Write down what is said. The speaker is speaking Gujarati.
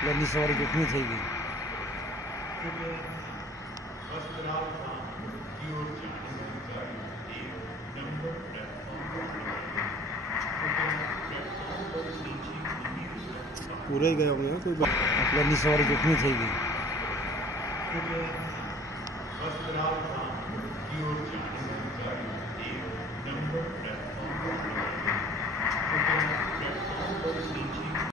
પ્લેનની સવારી જોખમી થઈ ગઈ. પૂરાઈ ગયા અમે પ્લેનની સવારી જોખમી થઈ ગઈ.